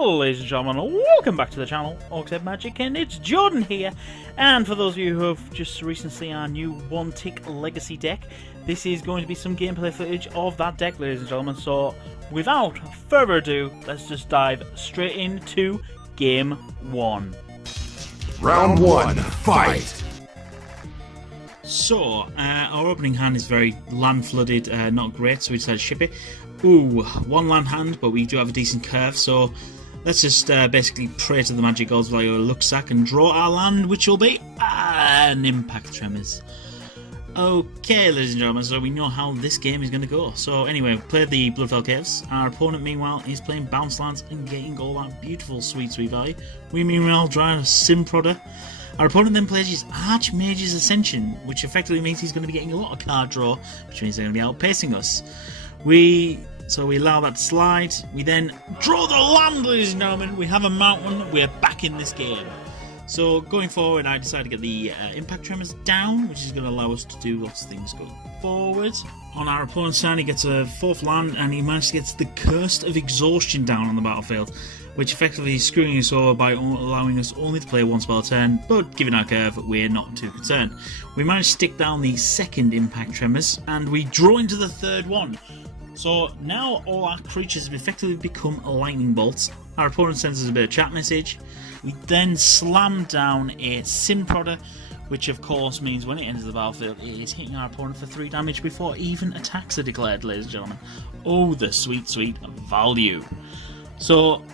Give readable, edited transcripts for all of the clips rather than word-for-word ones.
Hello ladies and gentlemen, welcome back to the channel, UKMtG, and it's Jordan here. And for those of you who have just recently seen our new one-tick legacy deck, this is going to be some gameplay footage of that deck, ladies and gentlemen. So without further ado, let's just dive straight into Game 1. Round 1, fight! So, our opening hand is very land flooded, not great, so we decided to ship it. Ooh, one land hand, but we do have a decent curve, so let's just basically pray to the magic gods like a luck sack and draw our land, which will be an Impact Tremors. Okay, ladies and gentlemen, so we know how this game is going to go. So anyway, we play the Bloodfell Caves. Our opponent, meanwhile, is playing bounce lands and getting all that beautiful sweet value. We, meanwhile, drawing a Sim Prodder. Our opponent then plays his Archmage's Ascension, which effectively means he's going to be getting a lot of card draw, which means they're going to be outpacing us. So we allow that to slide. We then draw the land, ladies and gentlemen. We have a mountain. We're back in this game. So going forward, I decided to get the Impact Tremors down, which is going to allow us to do lots of things going forward. On our opponent's turn, he gets a 4th land, and he managed to get the Curse of Exhaustion down on the battlefield, which effectively is screwing us over by allowing us only to play one spell a turn, but given our curve, we're not too concerned. We managed to stick down the 2nd Impact Tremors, and we draw into the 3rd one. So now all our creatures have effectively become lightning bolts. Our opponent sends us a bit of chat message. We then slam down a Sim Prodder, which of course means when it enters the battlefield, it is hitting our opponent for 3 damage before even attacks are declared, ladies and gentlemen. Oh, the sweet value. So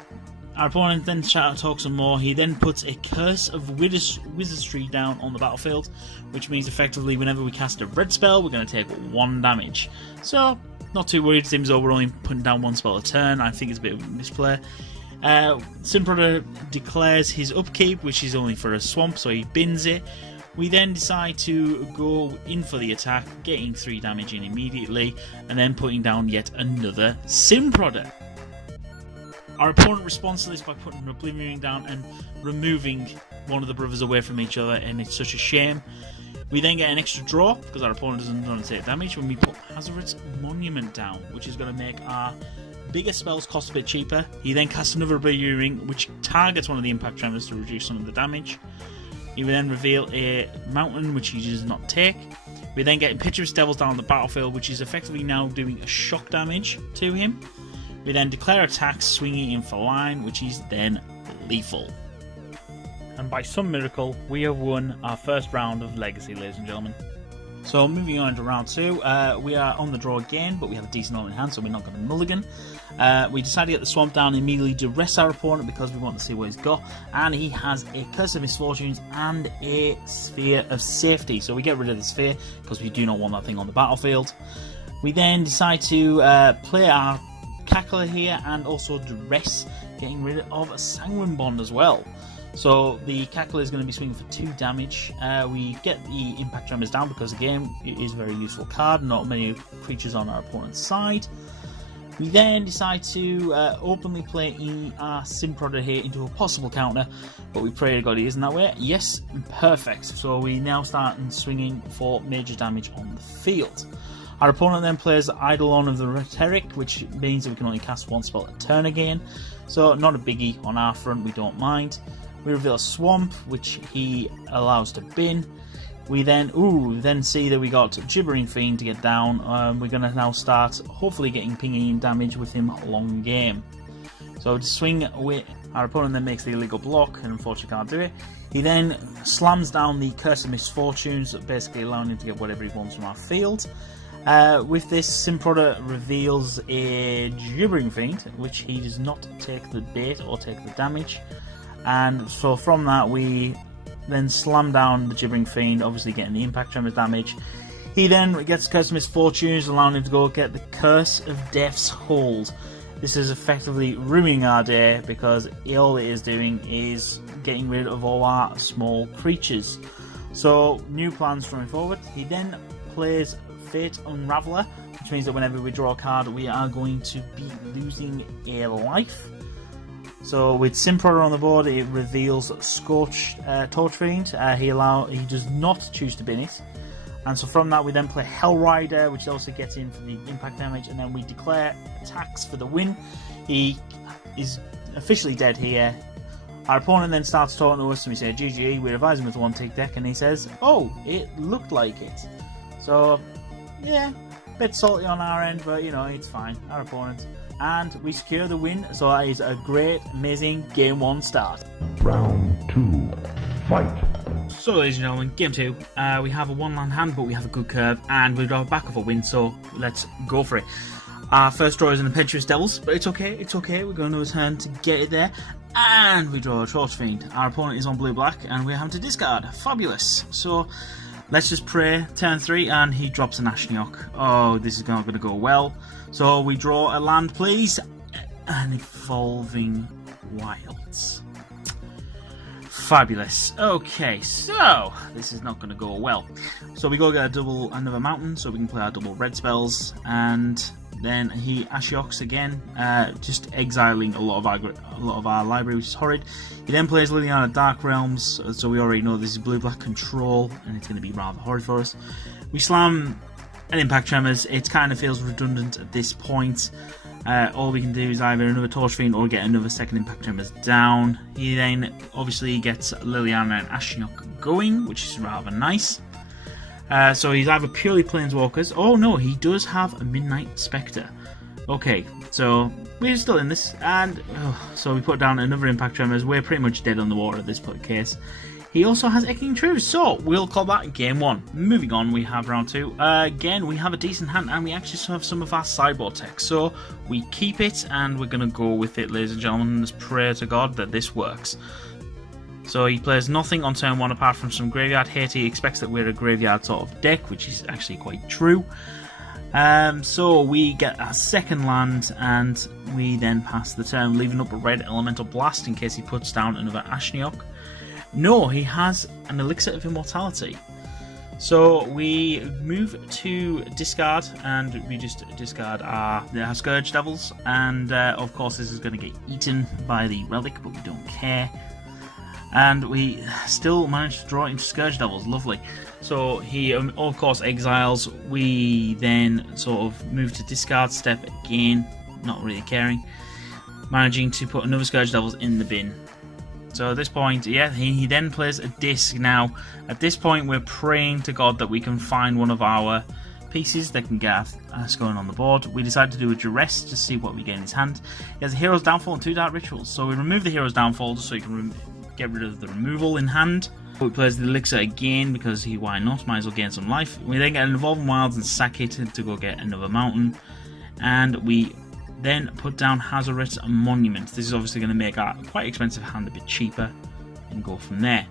our opponent then talks some more. He then puts a Curse of Wizardry down on the battlefield, which means effectively whenever we cast a red spell, we're going to take 1 damage. So not too worried, seems though we're only putting down 1 spell a turn. I think it's a bit of a misplay. Sim Prodder declares his upkeep, which is only for a swamp, so he bins it. We then decide to go in for the attack, getting 3 damage in immediately, and then putting down yet another Sim Prodder. Our opponent responds to this by putting an Oblivion Ring down and removing one of the brothers away from each other, and it's such a shame. We then get an extra draw, because our opponent doesn't want to take damage, when we put Hazoret's Monument down, which is going to make our bigger spells cost a bit cheaper. He then casts another Oblivion Ring, which targets one of the Impact Tremors to reduce some of the damage. He will then reveal a Mountain, which he does not take. We then get Impetuous Devils down on the battlefield, which is effectively now doing a shock damage to him. We then declare attacks, swinging in for line, which is then lethal. And by some miracle, we have won our first round of Legacy, ladies and gentlemen. So moving on to round 2, we are on the draw again, but we have a decent amount in hand, so we're not going to mulligan. We decided to get the Swamp down and immediately duress our opponent because we want to see what he's got, and he has a Curse of Misfortunes and a Sphere of Safety. So we get rid of the Sphere because we do not want that thing on the battlefield. We then decide to play our Cackler here and also duress, getting rid of a Sanguine Bond as well. So the Cackler is going to be swinging for 2 damage. We get the Impact Tremors down because again it is a very useful card, not many creatures on our opponent's side. We then decide to openly play our Sim Prodder here into a possible counter, but we pray to God he isn't that way. Yes, perfect. So we now start swinging for major damage on the field. Our opponent then plays the Eidolon of the Rhetoric, which means that we can only cast 1 spell a turn again. So not a biggie on our front, we don't mind. We reveal a Swamp, which he allows to bin. We then see that we got Gibbering Fiend to get down. We're going to now start hopefully getting pinging damage with him long game. So to swing with our opponent then makes the illegal block and unfortunately can't do it. He then slams down the Curse of Misfortunes, basically allowing him to get whatever he wants from our field. With this, Sim Prodder reveals a Gibbering Fiend, which he does not take the bait or take the damage. And so from that, we then slam down the Gibbering Fiend, obviously getting the Impact Tremors damage. He then gets Curse of Misfortunes, allowing him to go get the Curse of Death's Hold. This is effectively ruining our day because all it is doing is getting rid of all our small creatures. So, new plans going forward. He then plays Fate Unraveler, which means that whenever we draw a card, we are going to be losing a life. So with Sim Prodder on the board, it reveals Scorch Torch Fiend. He does not choose to bin it. And so from that we then play Hell Rider, which also gets in for the impact damage, and then we declare attacks for the win. He is officially dead here. Our opponent then starts talking to us and we say GG, we revise him with 1 tick deck, and he says, oh, it looked like it. So, yeah, bit salty on our end, but you know, it's fine. Our opponent. And we secure the win, so that is a great, amazing Game 1 start. Round 2, fight. So ladies and gentlemen, Game 2, we have a 1-land hand, but we have a good curve, and we've got a back of a win, so let's go for it. Our first draw is an Impetuous Devils, but it's okay, we're going to a turn to get it there. And we draw a Torch Fiend. Our opponent is on blue-black, and we're having to discard. Fabulous. So, let's just pray. Turn 3, and he drops an Ashnioch. Oh, this is not going to go well. So, we draw a land, please. An Evolving Wilds. Fabulous. Okay, so, this is not going to go well. So, we go get another mountain, so we can play our double red spells, and then he Ashioks again, just exiling a lot of our library, which is horrid. He then plays Liliana Dark Realms, so we already know this is blue-black control, and it's going to be rather horrid for us. We slam an Impact Tremors. It kind of feels redundant at this point. All we can do is either another Torch Fiend or get another second Impact Tremors down. He then obviously gets Liliana and Ashnioch going, which is rather nice. So he's either purely Planeswalkers. Oh no, he does have a Midnight Spectre. Okay, so we're still in this, and so we put down another Impact Tremors. We're pretty much dead on the water at this case. He also has Echoing Truth, so we'll call that Game 1. Moving on, we have round 2. Again, we have a decent hand, and we actually have some of our sideboard tech, so we keep it, and we're going to go with it, ladies and gentlemen. Let's pray to God that this works. So he plays nothing on turn 1 apart from some graveyard hit. He expects that we're a graveyard sort of deck, which is actually quite true. So we get our second land, and we then pass the turn, leaving up a red Elemental Blast in case he puts down another Ashnioch. No, he has an Elixir of Immortality. So we move to discard, and we just discard our Scourge Devils, and of course this is going to get eaten by the Relic, but we don't care. And we still managed to draw into Scourge Devils. Lovely. So he, of course, exiles. We then sort of move to discard step again, not really caring. Managing to put another Scourge Devils in the bin. So at this point, yeah, he then plays a disc. Now, at this point, we're praying to God that we can find one of our pieces that can get us going on the board. We decide to do a Duress to see what we get in his hand. He has a Hero's Downfall and 2 Dark Rituals. So we remove the Hero's Downfall just so you can get rid of the removal in hand. He plays the Elixir again because why not? Might as well gain some life. We then get an Evolving Wilds and sack it to go get another mountain. And we then put down Hazoret Monument. This is obviously going to make our quite expensive hand a bit cheaper and go from there.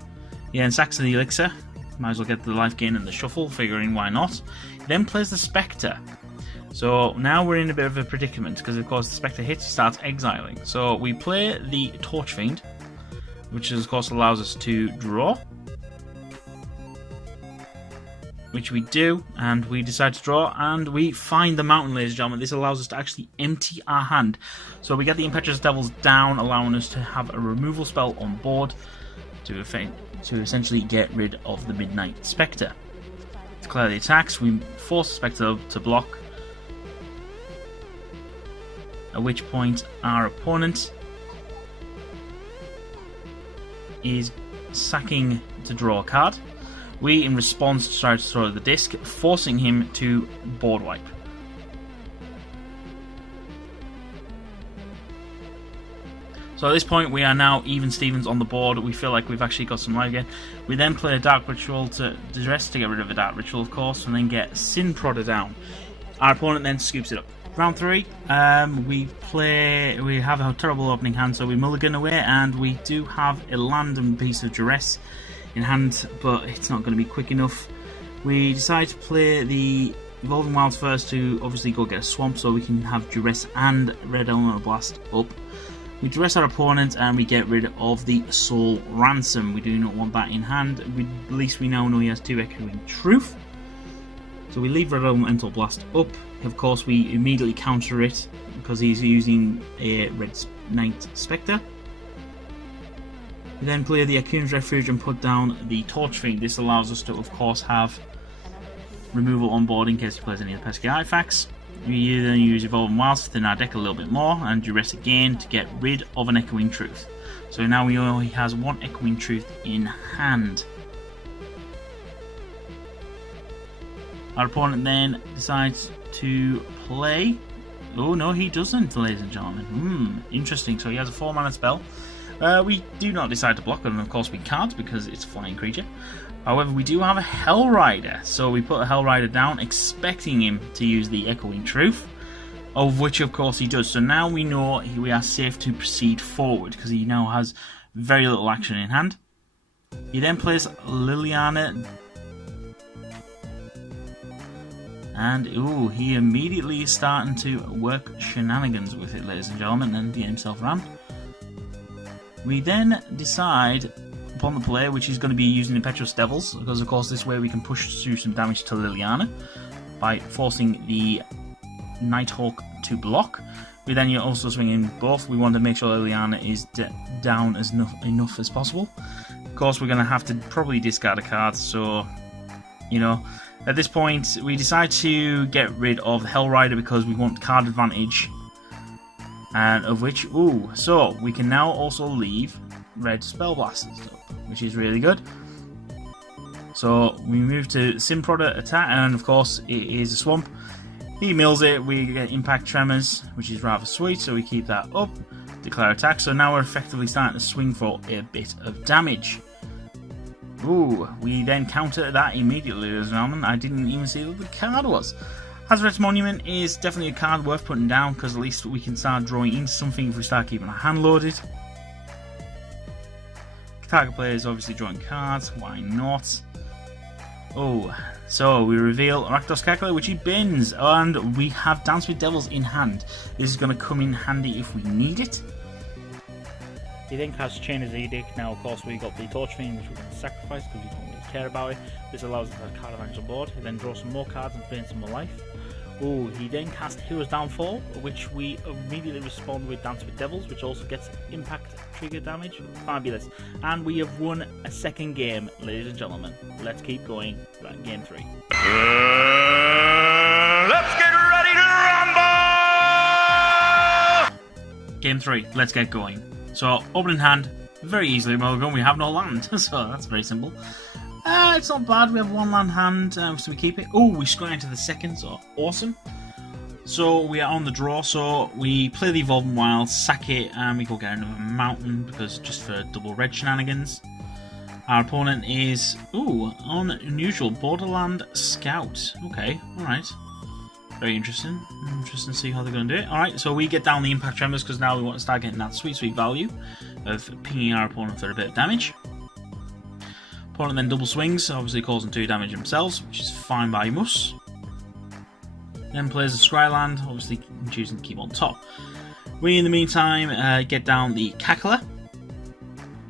He then sacks the Elixir. Might as well get the life gain and the shuffle, figuring why not. He then plays the Spectre. So now we're in a bit of a predicament because of course the Spectre hits, he starts exiling. So we play the Torch Fiend, which of course allows us to draw, which we do, and we decide to draw, and we find the mountain, ladies and gentlemen. This allows us to actually empty our hand. So we get the Impetuous Devils down, allowing us to have a removal spell on board to essentially get rid of the Midnight Spectre. Declare the attacks, we force the Spectre to block, at which point our opponent is sacking to draw a card. We, in response, try to throw the disc, forcing him to board wipe. So at this point, we are now even Stevens on the board. We feel like we've actually got some life again. We then play a Dark Ritual to Duress to get rid of a Dark Ritual, of course, and then get Sin Prodder down. Our opponent then scoops it up. Round 3, we have a terrible opening hand, so we mulligan away, and we do have a land and piece of Duress in hand, but it's not going to be quick enough. We decide to play the Evolving Wilds first to obviously go get a swamp so we can have Duress and Red Elemental Blast up. We Duress our opponent and we get rid of the Soul Ransom. We do not want that in hand. At least we now know he has 2 Echoing Truth. So we leave Red Elemental Blast up. Of course, we immediately counter it because he's using a Red Knight Spectre. We then play the Akun's Refuge and put down the Torch Fiend. This allows us to, of course, have removal on board in case he plays any of the pesky artifacts. We then use Evolving Wilds to thin our deck a little bit more, and Duress again to get rid of an Echoing Truth. So now he only has one Echoing Truth in hand. Our opponent then decides to play... Oh no, he doesn't, ladies and gentlemen. Interesting. So he has a 4-mana spell. We do not decide to block it, and of course we can't because it's a flying creature. However, we do have a Hell Rider, so we put a Hell Rider down, expecting him to use the Echoing Truth, of which of course he does. So now we know we are safe to proceed forward, because he now has very little action in hand. He then plays Liliana, and ooh, he immediately is starting to work shenanigans with it, ladies and gentlemen, and get himself rammed. We then decide upon the play, which is going to be using Impetuous Devils, because of course this way we can push through some damage to Liliana by forcing the Nighthawk to block. We then also swing in both. We want to make sure Liliana is down as enough as possible. Of course we're going to have to probably discard a card, so you know, at this point we decide to get rid of the Hell Rider because we want card advantage, and of which, ooh, so we can now also leave red Spellblasters up, which is really good. So we move to Sim-Prodder attack, and of course it is a swamp. He mills it, we get Impact Tremors, which is rather sweet, so we keep that up. Declare attack, so now we're effectively starting to swing for a bit of damage. Ooh, we then counter that immediately, ladies and gentlemen. I didn't even see what the card was. Hazoret's Monument is definitely a card worth putting down, because at least we can start drawing into something if we start keeping our hand loaded. Target player is obviously drawing cards, why not? Oh, so we reveal Rakdos Calculator, which he bins, and we have Dance with Devils in hand. This is going to come in handy if we need it. He then casts Chainer's Edict. Now, of course, we got the Torch Fiend, which we're going to sacrifice because we don't really care about it. This allows us to have card advantage on board. He then draws some more cards and gains some more life. Oh, he then casts Hero's Downfall, which we immediately respond with Dance with Devils, which also gets impact trigger damage. Fabulous. And we have won a second game, ladies and gentlemen. Let's keep going. Right, game 3. Let's get ready to rumble! Game 3, let's get going. So, opening hand, very easily mulligan. We have no land, so that's very simple. It's not bad, we have one land hand, so we keep it. Oh, we scroll into the second, so awesome. So we are on the draw, so we play the Evolving Wild, sack it, and we go get another mountain, because just for double red shenanigans. Our opponent is, ooh, unusual, Borderland Scout. Okay, alright. Very interesting. Interesting to see how they're going to do it. Alright, so we get down the Impact Tremors, because now we want to start getting that sweet, sweet value of pinging our opponent for a bit of damage. Opponent then double swings, obviously causing 2 damage themselves, which is fine by us. Then plays a Scryland, obviously choosing to keep on top. We, in the meantime, get down the Cackler,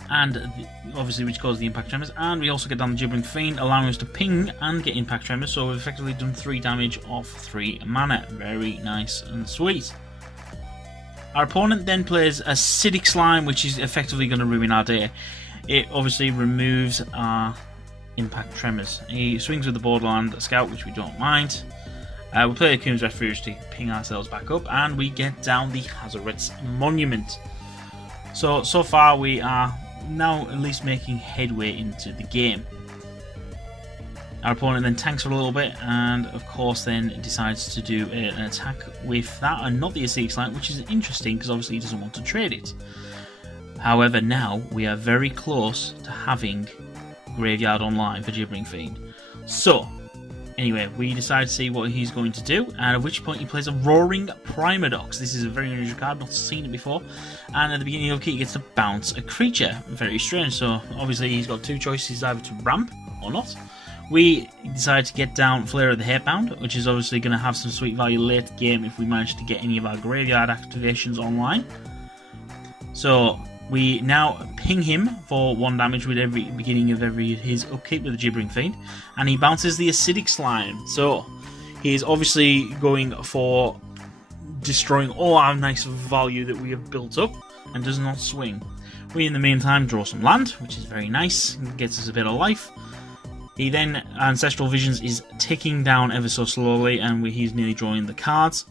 and obviously which causes the Impact Tremors, and we also get down the Gibbering Fiend, allowing us to ping and get Impact Tremors, so we've effectively done 3 damage off 3 mana. Very nice and sweet. Our opponent then plays Acidic Slime, which is effectively going to ruin our day. It obviously removes our Impact Tremors. He swings with the Borderland Scout, which we don't mind. We play a Coon's Refuge to ping ourselves back up, and we get down the Hazoret's Monument. So far we are now at least making headway into the game. Our opponent then tanks for a little bit, and of course then decides to do an attack with that, and not the Acidic Slime, which is interesting because obviously he doesn't want to trade it. However, now we are very close to having Graveyard online for Gibbering Fiend. So, anyway, we decide to see what he's going to do, and at which point he plays a Roaring Primadox. This is a very unusual card, not seen it before. And at the beginning of the key, he gets to bounce a creature. Very strange. So, obviously, he's got 2 choices, either to ramp or not. We decide to get down Flare of the Hairbound, which is obviously going to have some sweet value late game if we manage to get any of our Graveyard activations online. So, we now ping him for 1 damage with every beginning of his upkeep with the Gibbering Fiend, and he bounces the Acidic Slime. So he is obviously going for destroying all our nice value that we have built up, and does not swing. We in the meantime draw some land, which is very nice, and gets us a bit of life. He then, Ancestral Visions is ticking down ever so slowly, and he's nearly drawing the cards.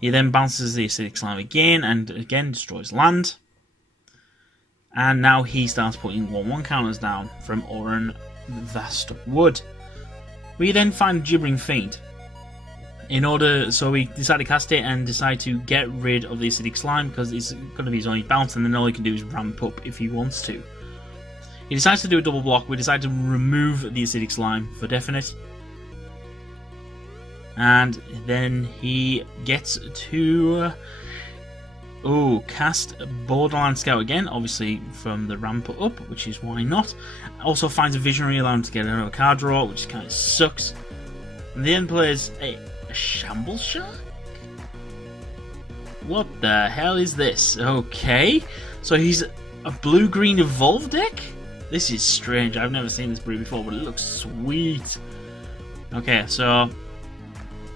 He then bounces the Acidic Slime again, and again destroys land. And now he starts putting 1/1 counters down from Oran Vast Wood. We then find Gibbering Fiend. So we decide to cast it and decide to get rid of the Acidic Slime because it's going to be his only bounce, and then all he can do is ramp up if he wants to. He decides to do a double block. We decide to remove the Acidic Slime for definite. And then he gets to cast Borderland Scout again, obviously from the ramp up, which is why not. Also finds a Visionary, allowing him to get another card draw, which kind of sucks. And then plays a Shamble Shark? What the hell is this? Okay, so he's a blue-green Evolve deck? This is strange. I've never seen this breed before, but it looks sweet. Okay, so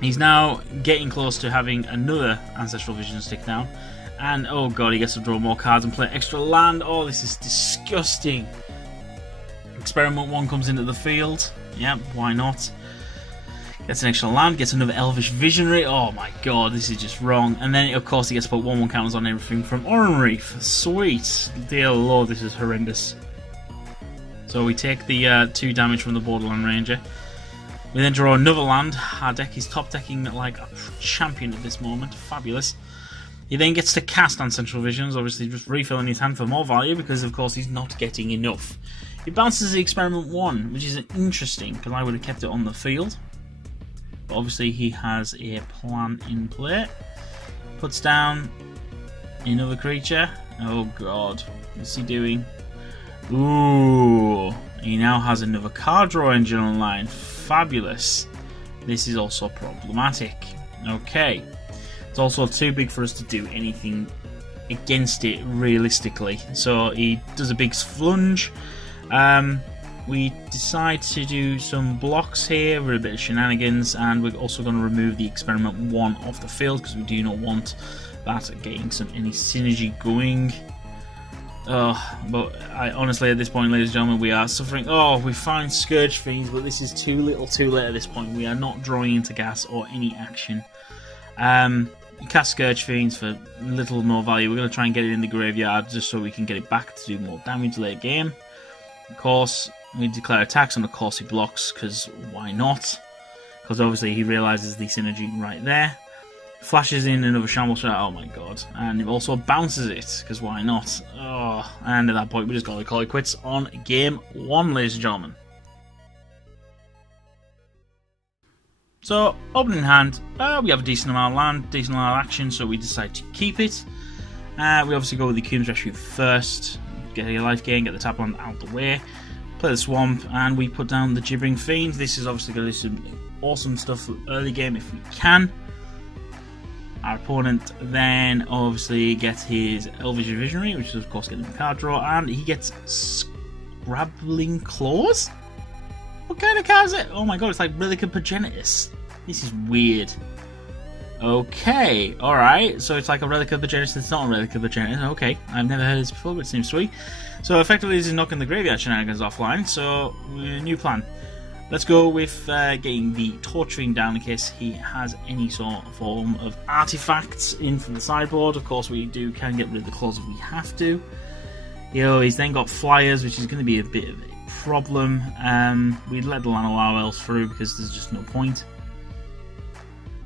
he's now getting close to having another Ancestral Vision stick down. And, oh god, he gets to draw more cards and play extra land. Oh, this is disgusting. Experiment 1 comes into the field. Yep, why not? Gets an extra land, gets another Elvish Visionary. Oh my god, this is just wrong. And then, of course, he gets to put 1/1 counters on everything from Oran Reef. Sweet. Dear lord, this is horrendous. So we take the 2 damage from the Borderland Ranger. We then draw another land. Our deck is top decking like a champion at this moment. Fabulous. He then gets to cast Ancestral Visions, obviously just refilling his hand for more value because, of course, he's not getting enough. He bounces the Experiment 1, which is interesting because I would have kept it on the field. But obviously he has a plan in play. Puts down another creature. Oh god, what's he doing? Ooh, he now has another card draw engine online. Fabulous. This is also problematic. Okay. It's also too big for us to do anything against it realistically. So he does a big flunge. We decide to do some blocks here with a bit of shenanigans, and we're also going to remove the Experiment 1 off the field because we do not want that getting any synergy going. But honestly, at this point, ladies and gentlemen, we are suffering. Oh, we find Scourge Fiends, but this is too little too late at this point. We are not drawing into gas or any action. You cast Scourge Fiends for little more value. We're going to try and get it in the graveyard just so we can get it back to do more damage late game. Of course, we declare attacks, and of course he blocks, because why not? Because obviously he realises the synergy right there. Flashes in another Shamble Shot, oh my god. And it also bounces it, because why not? Oh, and at that point we just got to call it quits on game 1, ladies and gentlemen. So, opening hand, we have a decent amount of land, decent amount of action, so we decide to keep it. We obviously go with the UKMtG Rescue first, get a life gain, get the tap land out the way, play the Swamp, and we put down the Gibbering Fiend. This is obviously going to do some awesome stuff for early game if we can. Our opponent then obviously gets his Elvish Visionary, which is of course getting the card draw, and he gets Scrabbling Claws? What kind of card is it? Oh my god, it's like Relic of Progenitus. This is weird. Okay, alright, so it's like a Relic of Progenitus, it's not a Relic of Progenitus. Okay, I've never heard this before, but it seems sweet. So effectively this is knocking the graveyard shenanigans offline, so new plan. Let's go with getting the Torturing down in case he has any sort of form of artifacts in from the sideboard. Of course we can get rid of the claws if we have to. He's then got Flyers, which is going to be a bit of a problem. We'd let the Llanowar Elves through because there's just no point.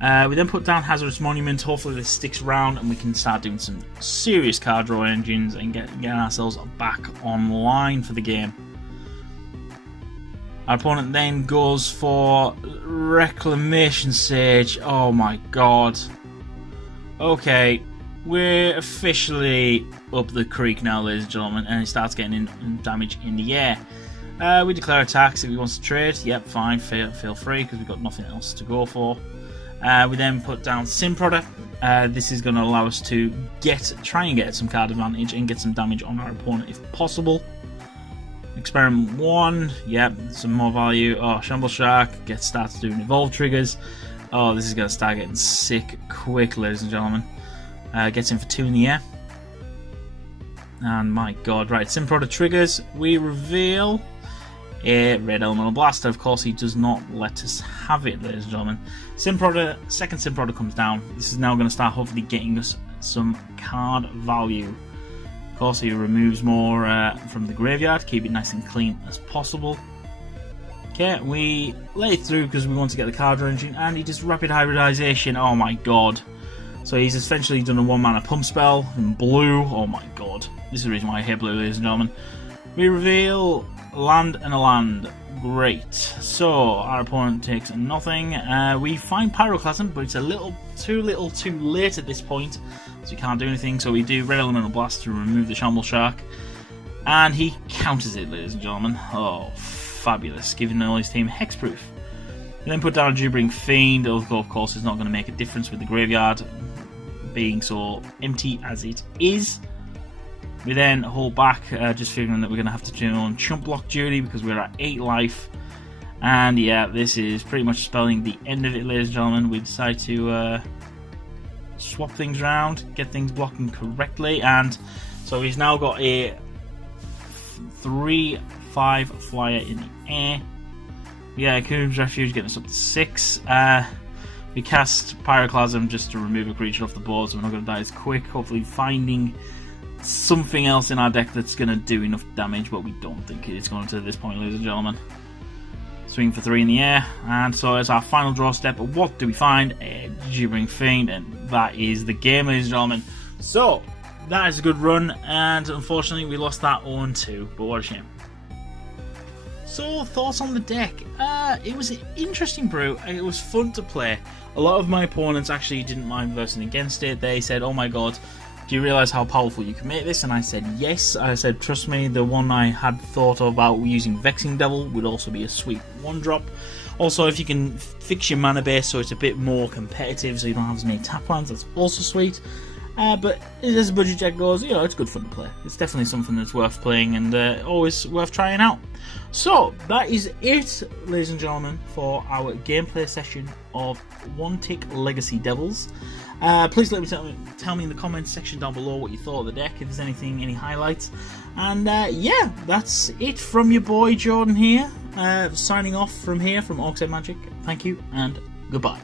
We then put down Hazardous Monument. Hopefully this sticks around and we can start doing some serious card draw engines and getting ourselves back online for the game. Our opponent then goes for Reclamation Sage. Oh my god. Okay, we're officially up the creek now, ladies and gentlemen, and it starts getting in damage in the air. We declare attacks if he wants to trade. Yep, fine, feel free, because we've got nothing else to go for. We then put down Sim Prodder. This is going to allow us to try and get some card advantage and get some damage on our opponent if possible. Experiment 1, yep, some more value. Oh, Shamble Shark starts doing evolve triggers. Oh, this is going to start getting sick quick, ladies and gentlemen. Gets in for 2 in the air. And my god, right, Sim Prodder triggers. We reveal a red elemental blast. Of course, he does not let us have it, ladies and gentlemen. Second Sim Prodder comes down. This is now going to start hopefully getting us some card value. Of course, he removes more from the graveyard, keep it nice and clean as possible. Okay, we lay it through because we want to get the card ranging, and he does rapid hybridization. Oh my god. So he's essentially done a 1-mana pump spell in blue. Oh my god. This is the reason why I hate blue, ladies and gentlemen. We reveal land and a land. Great. So our opponent takes nothing. We find Pyroclasm, but it's a little too late at this point, so we can't do anything. So we do red elemental blast to remove the Shamble Shark, and he counters it, ladies and gentlemen. Oh, fabulous, giving all his team hexproof. We then put down a Gibbering Fiend, although of course it's not going to make a difference with the graveyard being so empty as it is. We then hold back, just figuring that we're going to have to do on chump block duty because we're at 8 life. And yeah, this is pretty much spelling the end of it, ladies and gentlemen. We decide to swap things around, get things blocking correctly, and so he's now got a 3/5 flyer in the air. Yeah, Coom's Refuge getting us up to 6. We cast Pyroclasm just to remove a creature off the board, so we're not going to die as quick. Hopefully finding something else in our deck that's going to do enough damage, but we don't think it is going to at this point, ladies and gentlemen. Swing for 3 in the air, and so as our final draw step, what do we find? A Gibbering Fiend, and that is the game, ladies and gentlemen. So, that is a good run, and unfortunately we lost that 0-2, but what a shame. So, thoughts on the deck? It was an interesting brew. It was fun to play. A lot of my opponents actually didn't mind versing against it. They said, oh my god, do you realise how powerful you can make this? And I said yes. I said trust me, the one I had thought about using Vexing Devil would also be a sweet 1-drop. Also, if you can fix your mana base so it's a bit more competitive so you don't have as many tap lands, that's also sweet. But as a budget deck goes, you know, it's good fun to play. It's definitely something that's worth playing and always worth trying out. So, that is it, ladies and gentlemen, for our gameplay session of One Tick Legacy Devils. Please let me tell me in the comments section down below what you thought of the deck, if there's anything, any highlights. And yeah, that's it from your boy Jordan here, signing off from here from MTGO. Thank you and goodbye.